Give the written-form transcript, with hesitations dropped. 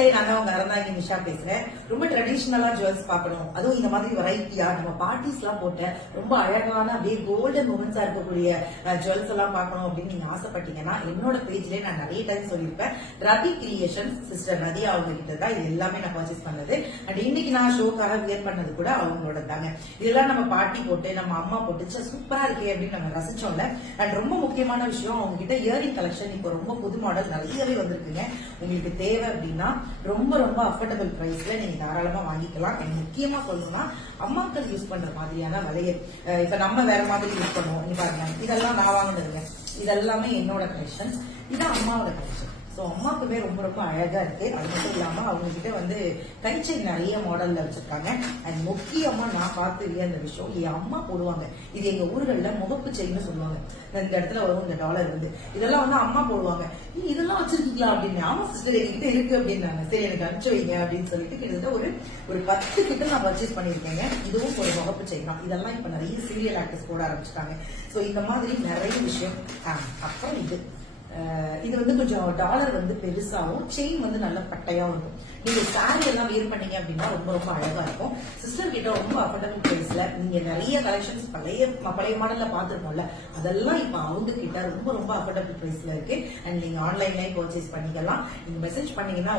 மக்களே, நான் உங்க அறந்தாங்கி நிஷா பேசுறேன். ரொம்ப ட்ரெடிஷனலா ஜுவல்ஸ் பார்க்கணும், அதுவும் இந்த மாதிரி வெரைட்டியா நம்ம பார்ட்டிஸ் எல்லாம் போட்ட ரொம்ப அழகான அப்படியே கோல்டன் மூமெண்ட்ஸா இருக்கக்கூடிய ஜுவல்ஸ் எல்லாம் பார்க்கணும் அப்படின்னு நீங்க ஆசைப்பட்டீங்கன்னா என்னோட பேஜ்லயே நான் நிறைய டைம் சொல்லியிருப்பேன். ரதி கிரியேஷன்ஸ் சிஸ்டர் நதியா அவங்க கிட்ட தான் இது எல்லாமே நான் பர்ச்சேஸ் பண்ணது. அண்ட் இன்னைக்கு நான் ஷோக்காக வியர் பண்ணது கூட அவங்களோட தாங்க. இதெல்லாம் நம்ம பார்ட்டி போட்டு நம்ம அம்மா போட்டு சூப்பரா இருக்கே அப்படின்னு நம்ம ரசிச்சோம்ல. அண்ட் ரொம்ப முக்கியமான விஷயம், அவங்க கிட்ட இயரிங் கலெக்ஷன் இப்போ ரொம்ப புது மாடல் நிறையவே வந்திருக்குங்க. உங்களுக்கு தேவை அப்படின்னா ரொம்ப ரொம்ப அஃபோர்டபிள் பிரைஸ்ல நீங்க தாராளமா வாங்கிக்கலாம். எனக்கு முக்கியமா சொல்லணும்னா அம்மாக்கள் யூஸ் பண்ற மாதிரியான விலையை இப்ப நம்ம வேற மாதிரி யூஸ் பண்ணுவோம். நீ பாருங்க, இதெல்லாம் நான் வாங்கினதுங்க, இதெல்லாமே என்னோட கலெக்ஷன், இது அம்மாவோட கலெக்ஷன். ஸோ அம்மாக்குமே ரொம்ப ரொம்ப அழகா இருக்கு. அது மட்டும் இல்லாம அவங்க கிட்ட வந்து கைச்சை நிறைய மாடல்ல வச்சிருக்காங்க. அண்ட் முக்கியமா நான் பார்த்து அந்த விஷயம், என் அம்மா போடுவாங்க, இது எங்க ஊர்கள்ல முகப்பு செயின்னு சொல்லுவாங்க. இந்த இடத்துல வரும் இந்த டாலர் வந்து, இதெல்லாம் வந்து அம்மா போடுவாங்க. இதெல்லாம் வச்சிருக்கீங்களா அப்படின்னு. ஆமா சிஸ்டர், எங்ககிட்ட இருக்கு அப்படின்னாங்க. சரி எனக்கு அனுப்பிச்சு வைங்க அப்படின்னு சொல்லிட்டு கிட்டத்தட்ட ஒரு 10 கிட்ட நான் பர்ச்சேஸ் பண்ணிருக்கேங்க. இதுவும் ஒரு முகப்பு செயின் தான். இதெல்லாம் இப்ப நிறைய சீரியல் ஆக்டர்ஸ் போட ஆரம்பிச்சிட்டாங்க. ஸோ இந்த மாதிரி நிறைய விஷயம். அப்புறம் இது வந்து கொஞ்சம் டாலர் வந்து பெருசாகவும் செயின் வந்து நல்ல பட்டையாவும் இருக்கும். நீங்க சாரி எல்லாம் வியர் பண்ணீங்க அப்படின்னா ரொம்ப ரொம்ப அழகா இருக்கும். சிஸ்டர் கிட்ட ரொம்ப அஃபோர்டபிள் பிரைஸ்ல நீங்க நிறைய கலெக்ஷன்ஸ் பழைய மாடல்ல பாத்துருக்கோம்ல, அதெல்லாம் இப்ப அவங்க கிட்ட ரொம்ப ரொம்ப அஃபோர்டபிள் பிரைஸ்ல இருக்கு. அண்ட் நீங்க ஆன்லைன்லயே பர்ச்சேஸ் பண்ணிக்கலாம். நீங்க மெசேஜ் பண்ணீங்கன்னா